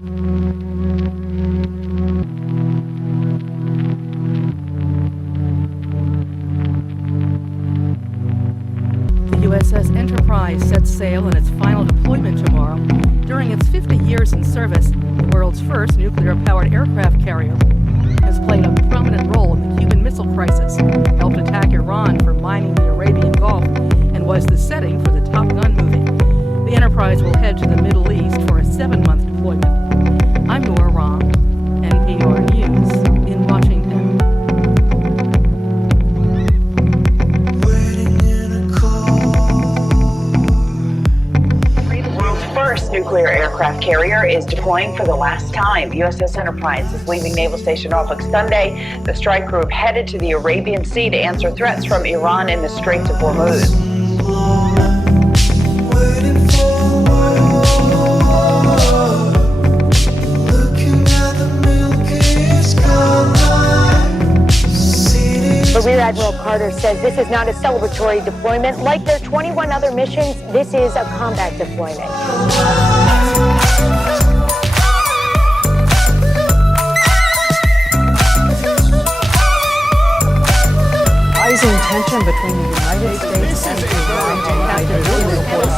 The USS Enterprise sets sail on its final deployment tomorrow. During its 50 years in service, the world's first nuclear-powered aircraft carrier has played a prominent role in the Cuban Missile Crisis, helped attack Iran for mining the Arabian Gulf, and was the setting for the Top Gun movie. The Enterprise will head to the Middle East for a 7-month deployment. I'm Nora Rahm, NPR News in Washington. First nuclear aircraft carrier is deploying for the last time. USS Enterprise is leaving Naval Station Norfolk Sunday. The strike group headed to the Arabian Sea to answer threats from Iran in the Straits of Hormuz. But Rear Admiral Carter says this is not a celebratory deployment. Like their 21 other missions, this is a combat deployment. Rising tension between the United States and Iran Combat deployment.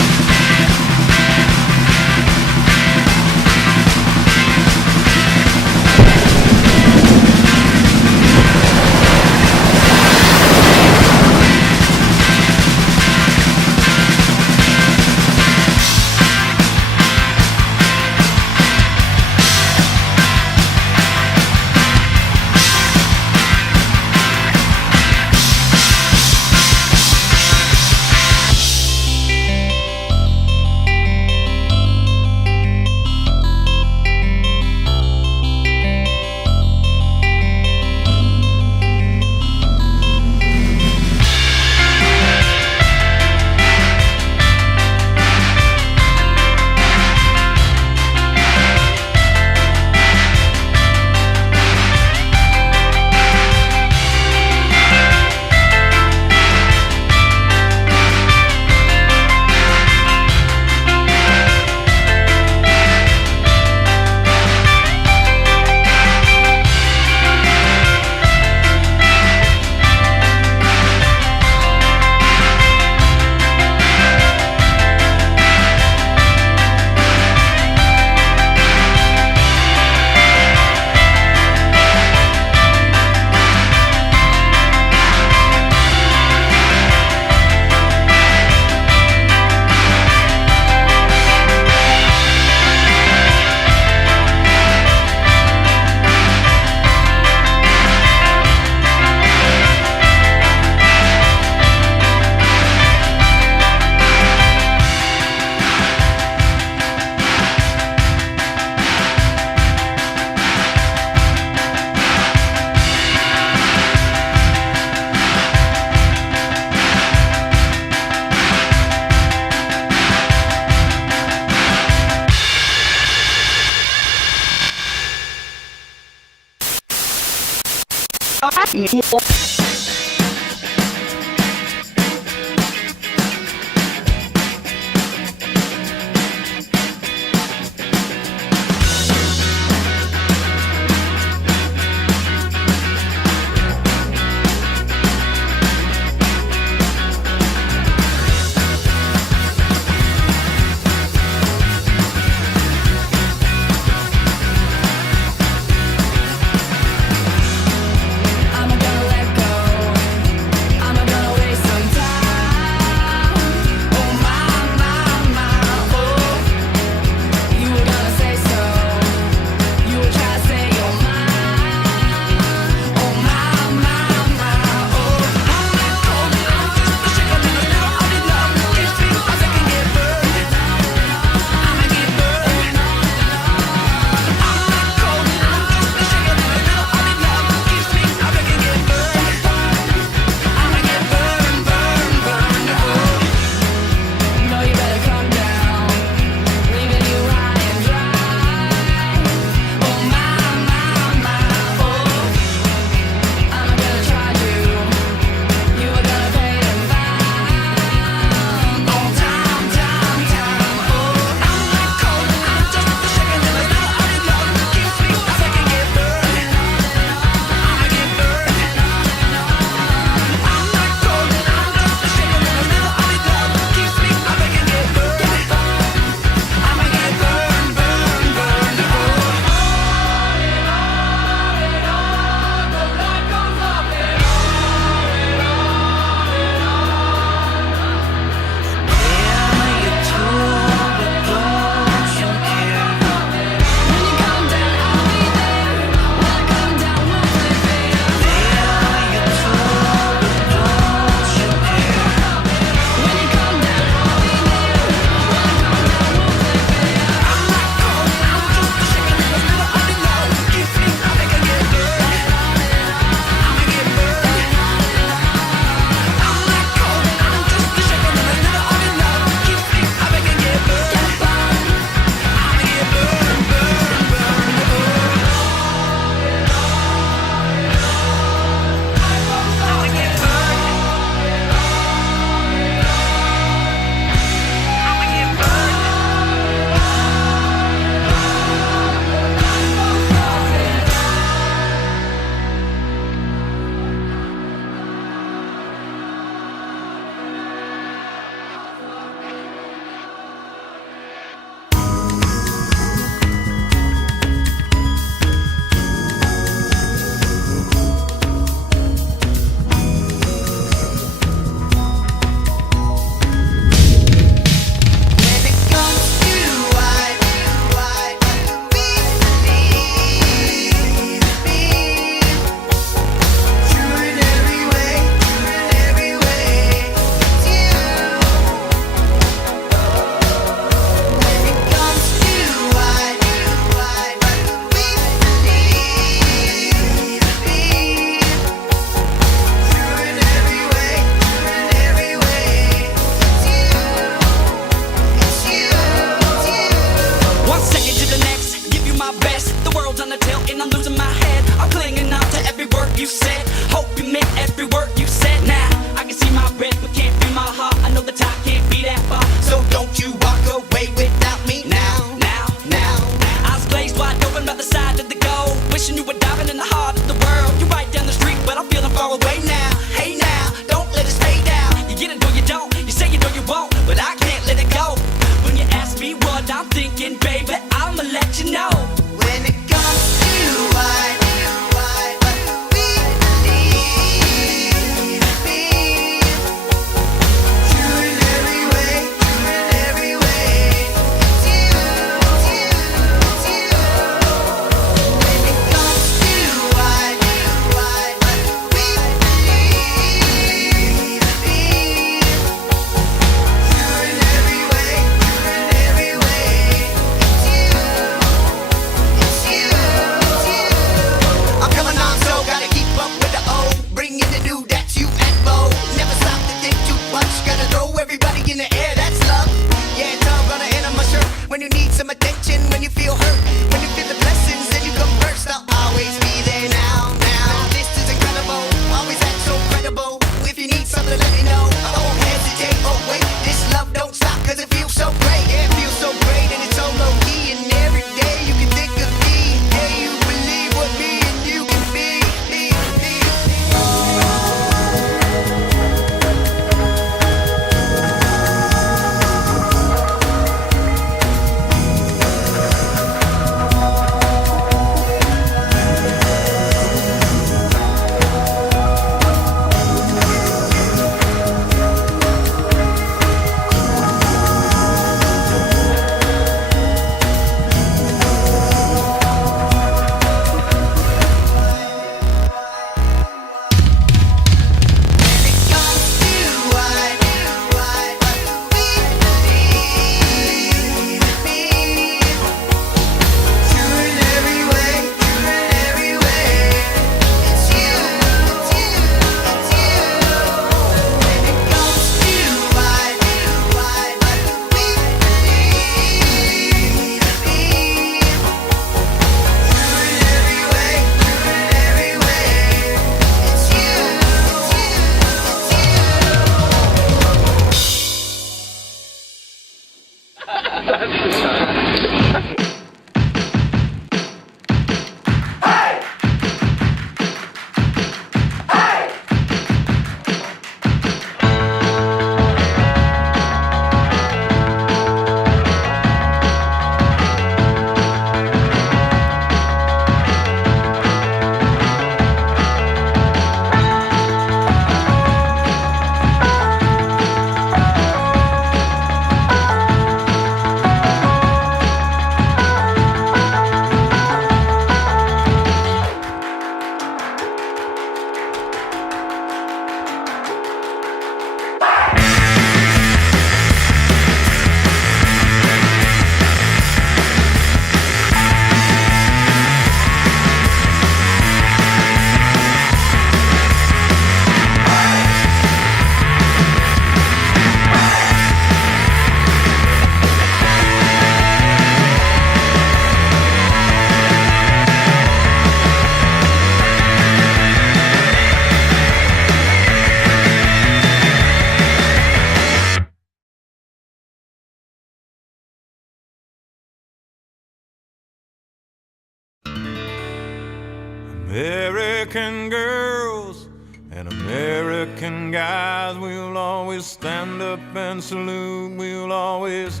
American girls and American guys, we'll always stand up and salute. We'll always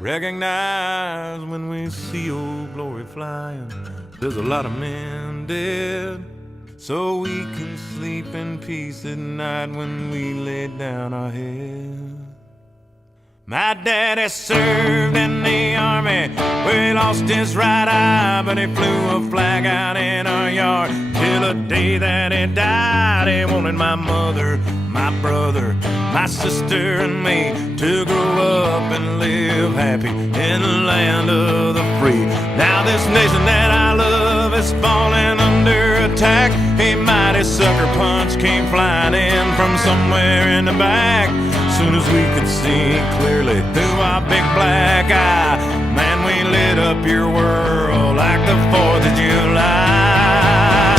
recognize when we see Old Glory flying. There's a lot of men dead, so we can sleep in peace at night when we lay down our head. My daddy served in the army, where he lost his right eye, but he flew a flag out in our yard till the day that he died. He wanted my mother, my brother, my sister and me to grow up and live happy in the land of the free. Now this nation that I love is falling under attack. A mighty sucker punch came flying in from somewhere in the back. Soon as we could see clearly through our big black eye, man, we lit up your world like the 4th of July.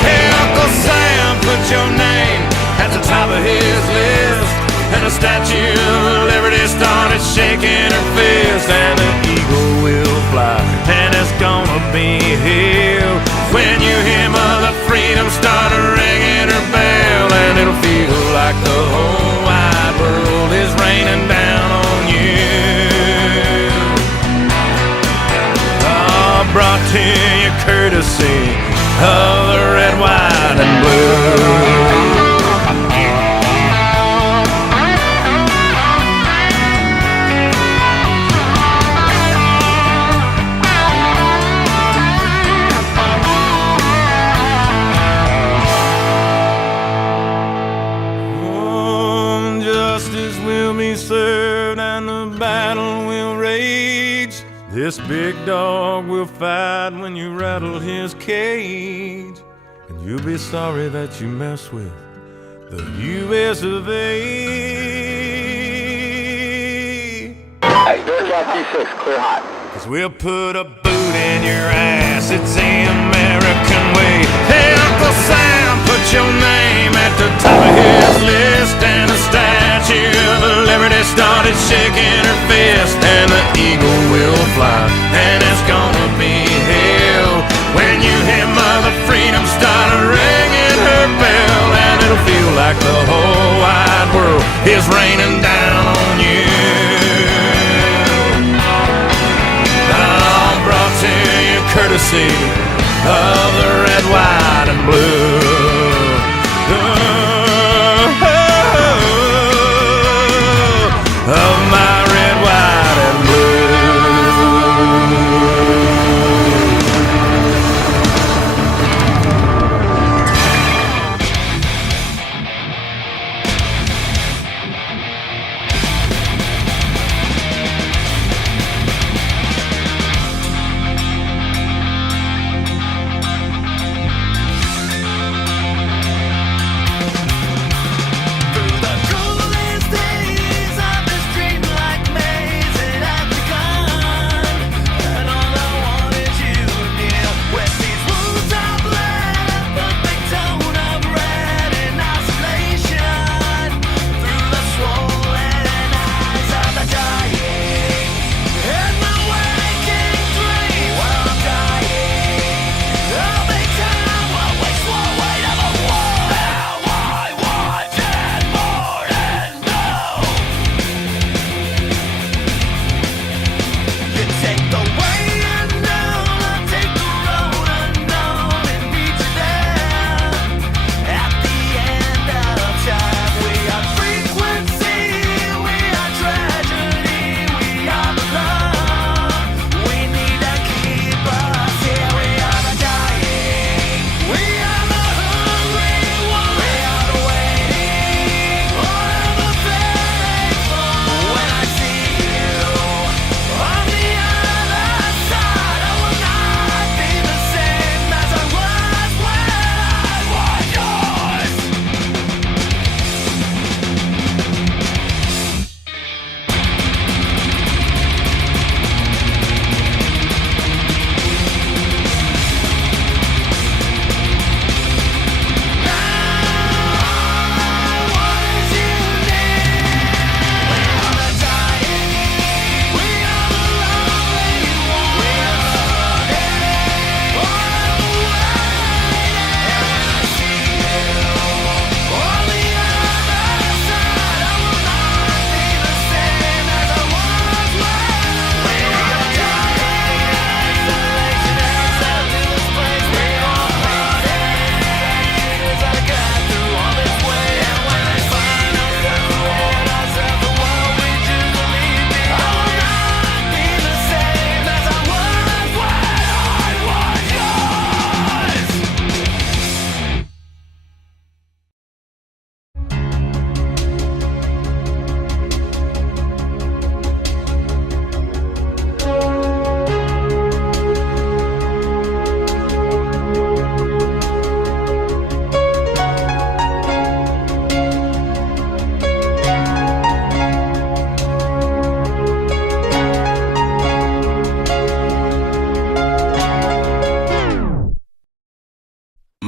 Hey, Uncle Sam, put your name at the top of his list, and the Statue of Liberty started shaking her fist, and the eagle will fly, and it's gonna be here when you hear Mother Freedom start ringing her bell, and it'll feel like the whole wide world is raining down on you. Oh, brought to you courtesy of the red, white, and blue. Served and the battle will rage. This big dog will fight when you rattle his cage, and you'll be sorry that you mess with the U.S. of A. Hey, Northwest D6, clear hot. 'Cause we'll put a boot in your ass, it's the American way. Hey, Uncle Sam, put your name at the top of his list, and the Statue of Liberty started shaking her fist, and the eagle will fly, and it's gonna be hell when you hear Mother Freedom start ringing her bell, and it'll feel like the whole wide world is raining down on you. Brought to you courtesy of the red, white, and blue. Of my red, white, and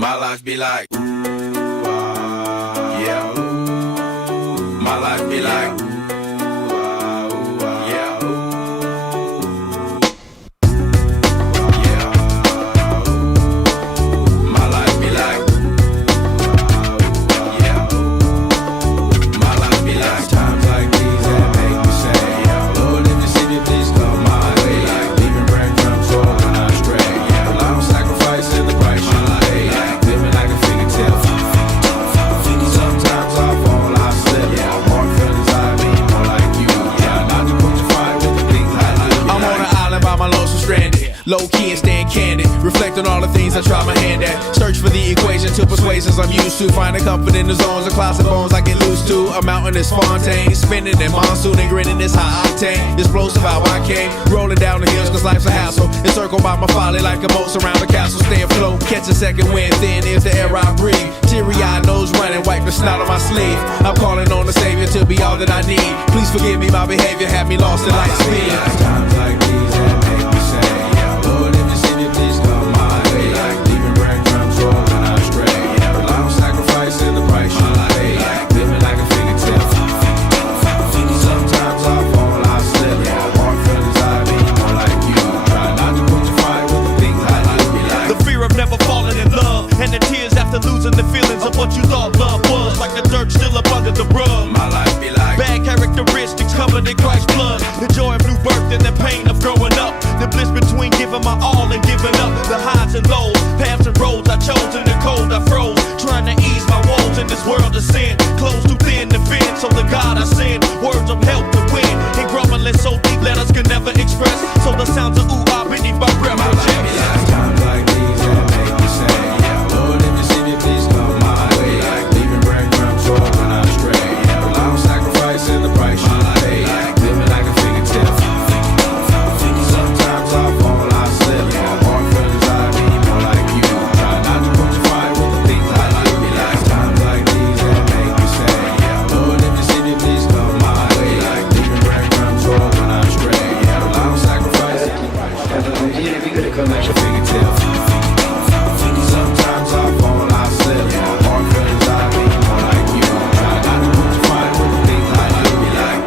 My life be like, ooh, yeah. My life be like, low key and staying candid, reflect on all the things I try my hand at. Search for the equation to persuasions I'm used to. Finding comfort in the zones of clouds and bones I get loose to. A mountain is Fontaine, spinning in monsoon and grinning is high octane. Explosive how I came, rolling down the hills cause life's a hassle. Encircled by my folly like a moat around the castle. Stay afloat, catch a second wind, thin is the air I breathe. Teary-eyed nose running, wipe the snot on my sleeve. I'm calling on the Savior to be all that I need. Please forgive me, my behavior had me lost in light speed. Times like these that make me say, Lord, if you see me, please come my way. Like leaving breadcrumbs rolling astray. Allow sacrifice in the price you pay. Living like a fairy tale. Sometimes I fall, I slip. Walk feelings I be more like you. Try not to put your fire with the things I like. The fear of never falling in love, and the tears after losing the feelings of what you thought love was. Like the dirt still up under the rug. My life be like bad characteristics covered in Christ's blood. The joy of new birth and the pain of growing up. The bliss between giving my all and giving up. The highs and lows, paths and roads I chose. In the cold I froze, trying to ease my woes in this world of sin. Close too thin to fit, so the God I send words of help to win. And grumbling so deep letters can never express. So the sounds of ooh ah beneath my breath rejects. Times like these that make me say, Lord, if you see me, please come my way. Like leaving breadcrumbs rolling astray. Allow sacrifice in the price you pay. Living like a fairy tale. Sometimes I fall, I slip. More friends I be more like you. Try not to put your fire with the things I like. Be like times like these that make me say, Lord, if you see me, please come my way. Like leaving breadcrumbs rolling astray. Allow sacrifice in the price you pay. Fairy tale. Sometimes I fall, I slip. More friends I be more like you. Try not to put your fire with the things I like. Be like.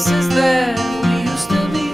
places that we used to be.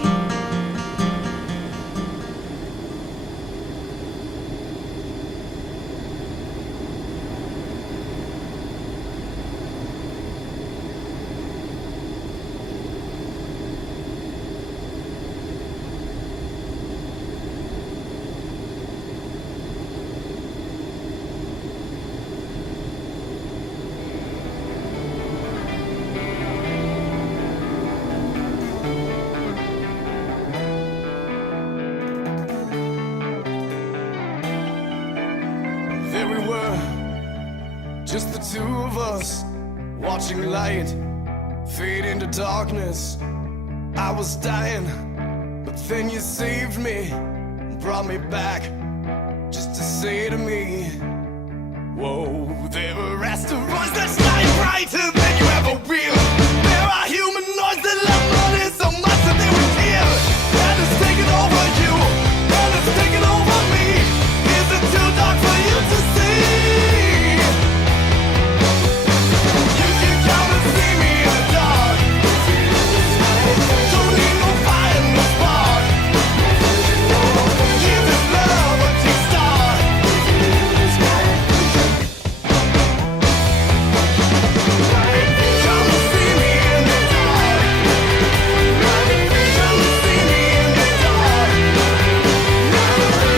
There we were, just the two of us, watching light fade into darkness. I was dying, but then you saved me, brought me back, just to say to me, whoa, there are asteroids that shine brighter than you ever will. There are humanoids that love money so much that they would kill. And it's taking over you, and it's taking over me. Is it too dark for you to see? You can come and see me in the dark. Don't need no fire, no spark. Give this love a kickstart. Come and see me in the dark. Come and see me in the dark.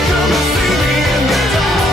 Come and see me in the dark.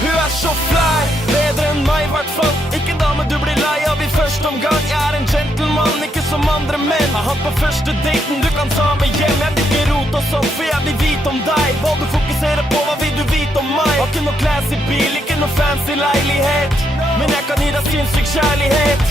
Hun så fly, bedre enn meg I hvert fall. Ikke dame du blir lei av I første omgang. Jeg en gentleman, ikke som andre menn. Har hatt på første daten, du kan ta meg hjem. Jeg vil ikke rote og sånn, for jeg vil vite om deg. Hva du fokuserer på, hva vil du vite om meg? Har ikke noe classy bil, ikke noe fancy leilighet, men jeg kan gi deg sinnssyk kjærlighet.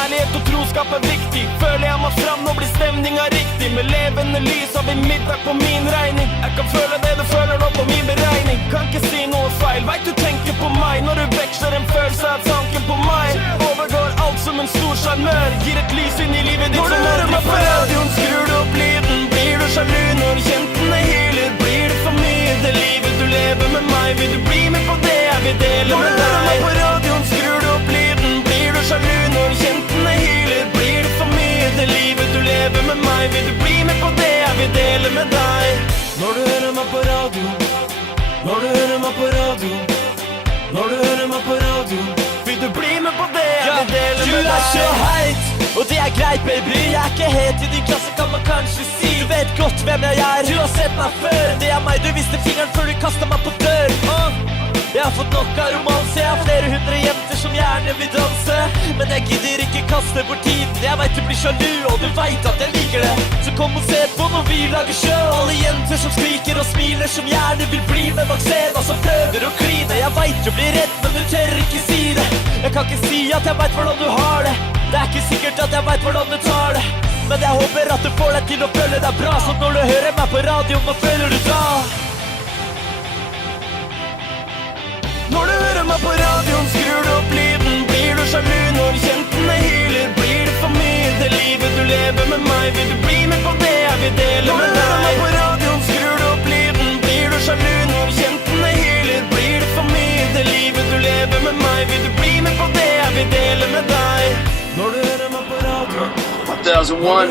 Ærlighet og troskap viktig. Føler jeg meg fram, nå blir stemninga riktig. Med levende lys har vi middag på min regning. Jeg kan føle det du føler nå på min beregning. Kan ikke si noe feil, vet du tenker på meg. Når du veksler en følelse av tanken på meg. Overgår alt som en stor sjarmør. Gir et lys inn I livet ditt som aldri før. Radioen skrur du opp lyden. Blir du sjalu når jentene hyler? Blir det for mye det livet du lever med meg? Vil du bli med på det jeg vil dele med deg? På radioen skrur du opp lyden. Blir du sjalu når jentene hyler? Blir det for mye det livet du lever med meg? Vil du bli med på det jeg vil dele med deg? Når du hører meg på radio, når du hører meg på radio, når du hører meg på radio, vil du bli med på det jeg vil dele med deg? Du så heit, og det greit baby. Jeg ikke helt I din klasse kan man kanskje si. Du vet godt hvem jeg du har sett meg før. Det meg, du visste fingeren før du kastet meg på dør. Jeg har fått nok av romanse. Jeg har flere hundre jenter som gjerne vil danse, men jeg gidder ikke kaste bort tiden. Jeg vet du blir sjalu, og du vet at jeg liker det. Så kom og se på når vi lager sjø. Alle jenter som skriker og smiler, som gjerne vil bli med bak scenen, som prøver å kline. Jeg vet du blir redd, men du tør ikke si det. Jeg kan ikke si at jeg vet hvordan du har det. Det ikke sikkert at jeg vet hvordan du tar det, men jeg håper at du får deg til å føle deg bra. Så når du hører meg på radioen, nå føler du da. Når du hører meg på radioen, skrur du opp lyden. Blir du sjalu når jentene hyler? Blir det for mye det livet du lever med meg? Vil du bli med på det jeg vil dele med deg? Når du hører meg på radioen, skrur du opp lyden. Blir du sjalu når jentene hyler? Blir det for mye det livet du lever med meg? Vil du bli med på det jeg vil dele med deg? Når du hører meg på radioen, 1001,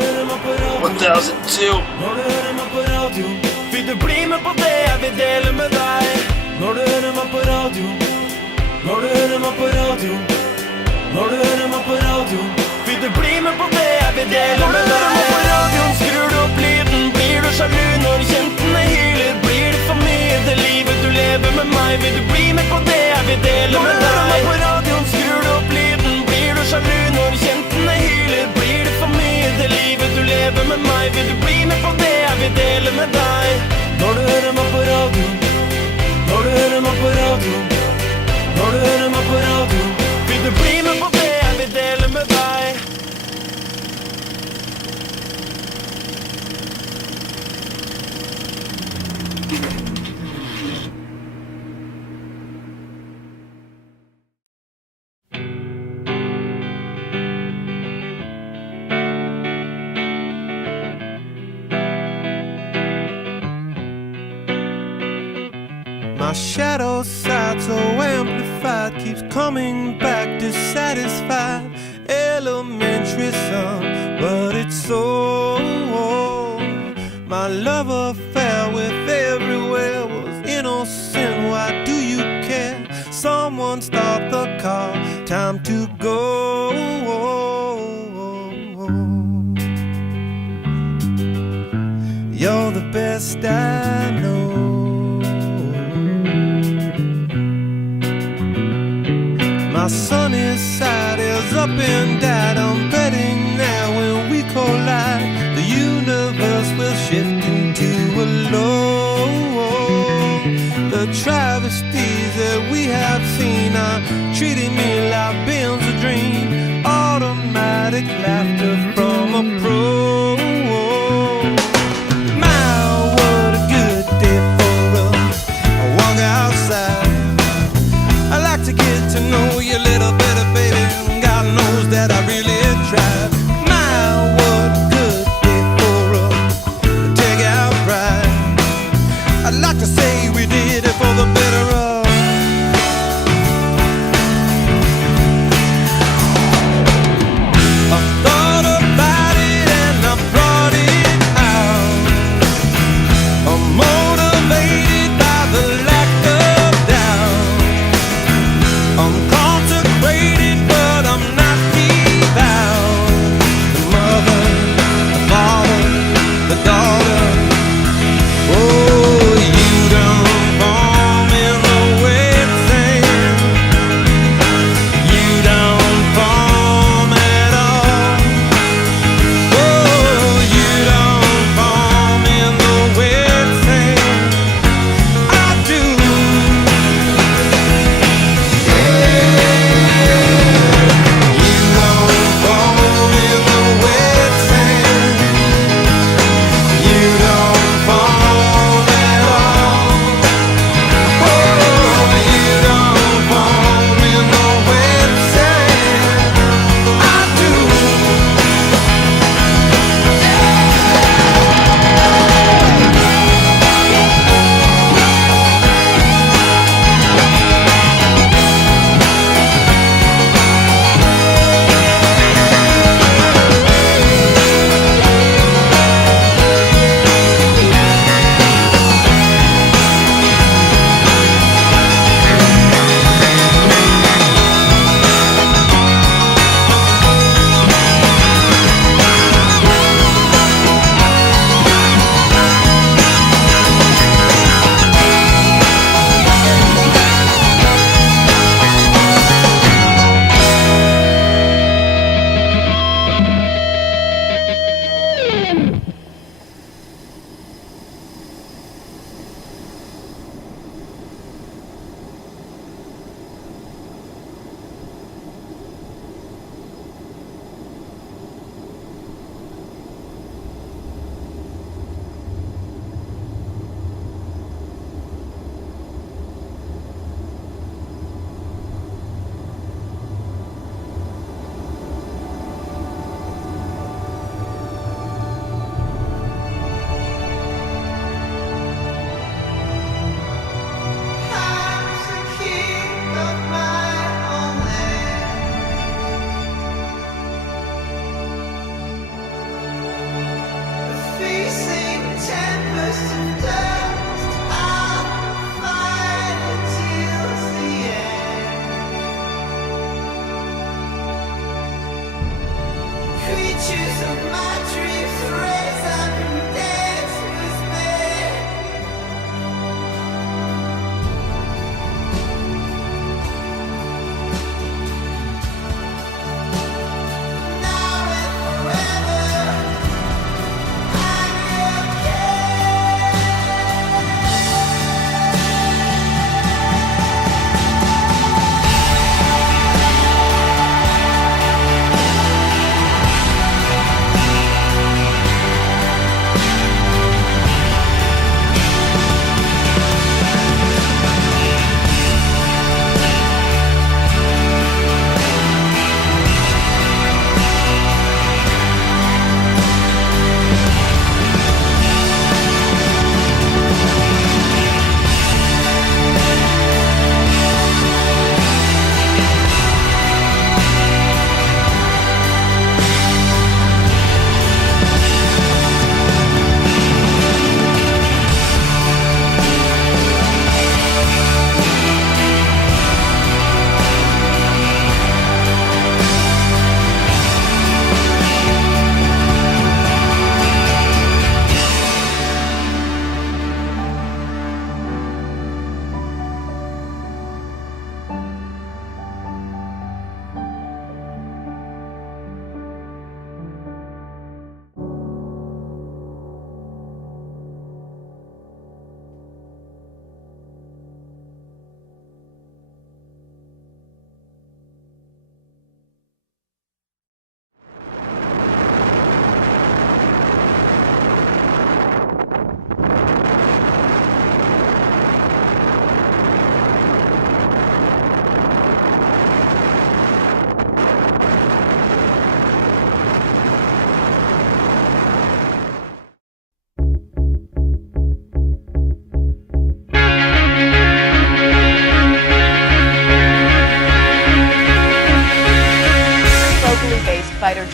1002. når du hører meg på radioen, vil du bli med på det jeg vil dele med deg? Når du hører meg på radioen, når du hører meg på radioen, når du hører meg på radioen, vil du bli med på det jeg vil dele med deg? Når du hører meg på radioen, skrur du opp lyden. Blir du sjalu når jentene hyler? Blir det for mye det livet du lever med meg? Vil du bli med på det jeg vil dele med deg? Når du hører meg på radioen, skrur du opp lyden. Blir du sjalu når jentene hyler? Vil du bli med på det jeg vil dele med deg? Når du hører meg på radio, når du hører meg på radio, når du hører meg på radio. Vil du bli med på det jeg vil dele med deg? My shadow side so amplified keeps coming back dissatisfied. Elementary son, but it's so. My love affair with everywhere was innocent. Why do you care? Someone start the car, time to go. You're the best I know. My sunny side is up and died. I'm betting now when we collide, the universe will shift into a low. The travesties that we have seen are treating me like being's a dream. Automatic laughter from a pro. My, what a good day for a walk outside. I like to get to know you a little better, baby. God knows that I really tried. My, what a good day for a take-out ride. I'd like to say we did it for the better of. I thought about it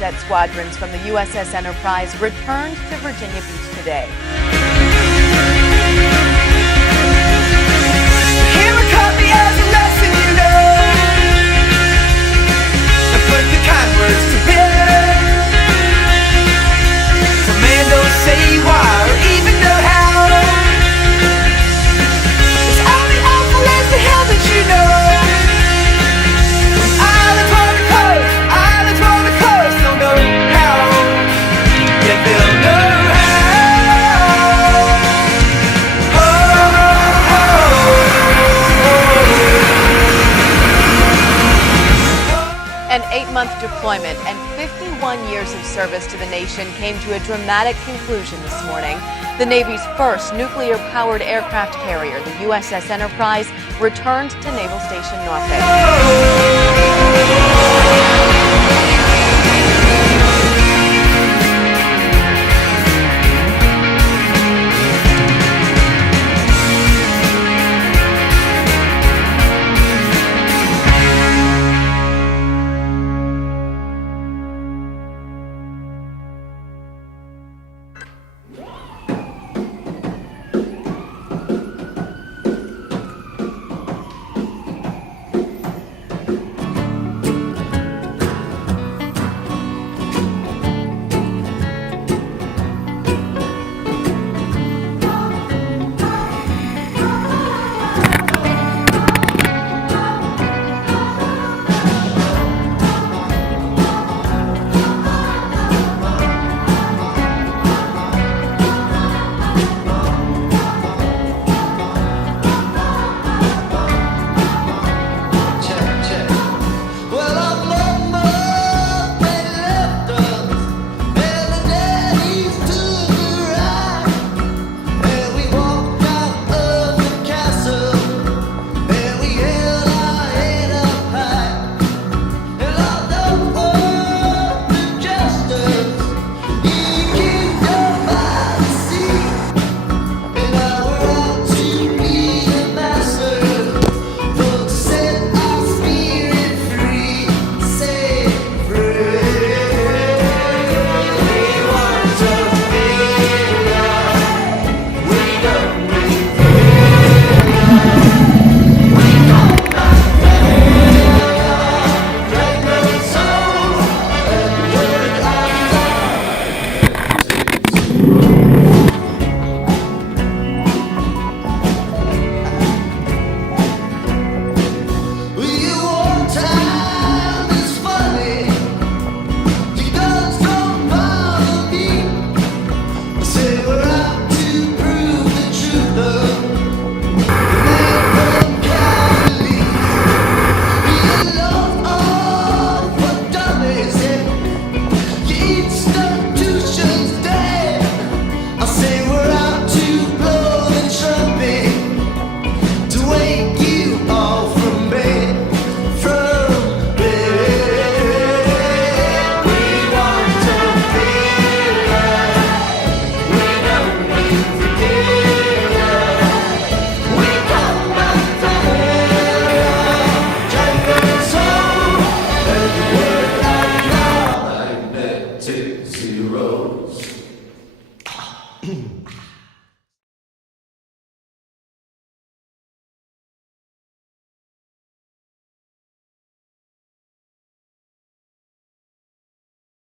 jet squadrons from the USS Enterprise returned to Virginia Beach today. Here a copy as a lesson, you know, to put the kind words to bed. For man don't say why or even know how. It's only awful as the hell that you know. Islands on the coast, islands on the coast, don't know how, yet they'll know how. An 8-month deployment and 51 years of service to the nation came to a dramatic conclusion this morning. The Navy's first nuclear-powered aircraft carrier, the USS Enterprise, returned to Naval Station Norfolk.